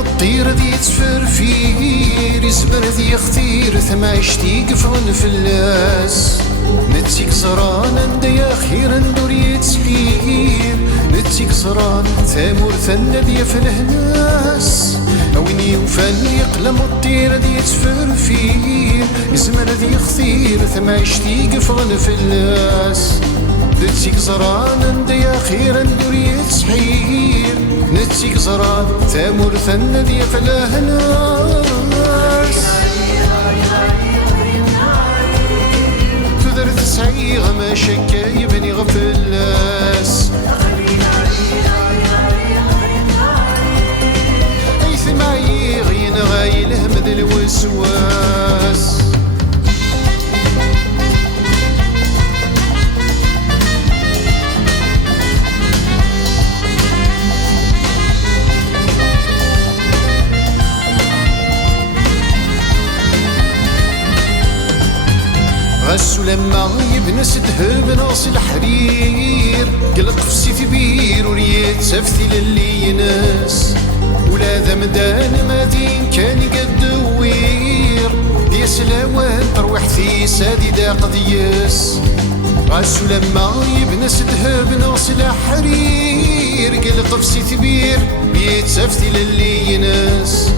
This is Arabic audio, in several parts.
الطير ذي تفرفير يزمر ذي يختير ثم عشتي قفرن في اللاس نتيك زران عند يا خير ندور يتسخير نتيك زران ثامور ثنا ذي فالهناس وين يوفان يقلم الطير ذي تفرفير يزمر ذي يختير ثم عشتي قفرن في اللاس نتيك زران عند يا خير ندور يتسحير نتيك زران ثامور ثنا ذي فالهناس تذر تسعيغ ما شكا يبني غفلاس ايثم عيغ ينغاي لهمد الوسواس غسو لما يبنس دهب ناص الحرير قلق في سيف بير وريت سفتي للي يناس ولا ذا مدان مدين كان يقدوير دي سلاوان تروح في سادي دا قضياس غسو لما يبنس دهب ناص الحرير قلق في سيف بير بيت سفتي للي يناس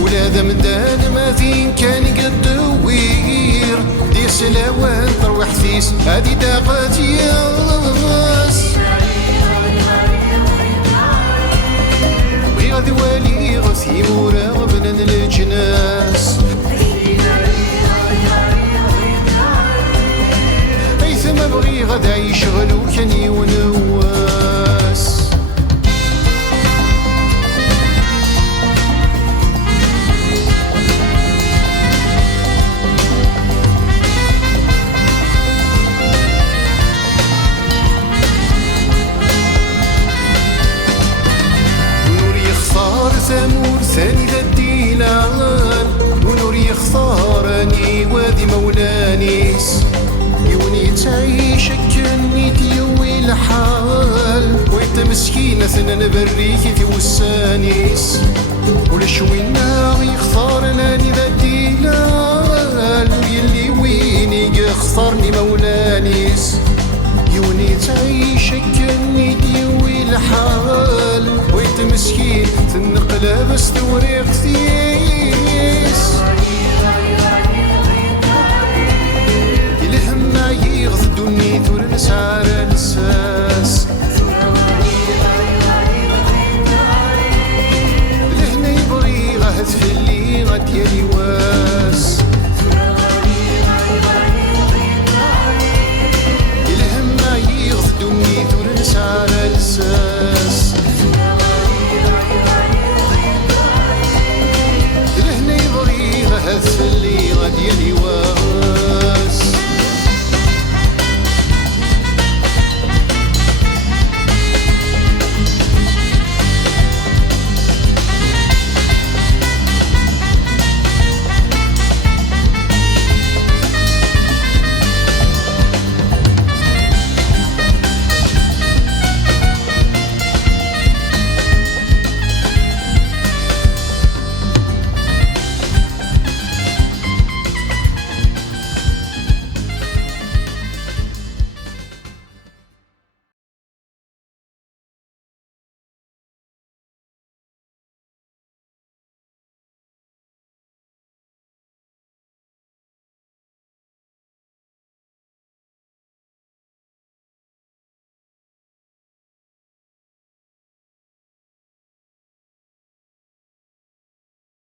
ولا ذا مدان مدين كان يقدوير دي سلاوان تروح فيس هادي داقات ياس بغي غادي والي غثي مورا غبنان الجناس ايثم بغي غدا يشغلو كاني ونواس ثامور ثاني ذا الديلان ونور يختارني وذي مولانيس يوني تعيش كني ديوي الحال ويت مسكينة ثنا بريك ذي وسانيس ولا شوينا يختارني ذا الديلان يلي ويني يختارني مولانيس يوني تعيش كني ديوي الحال ويت مسكين تنقلب استوريق ثيس الهم يغض دوني ثور نسعر الساس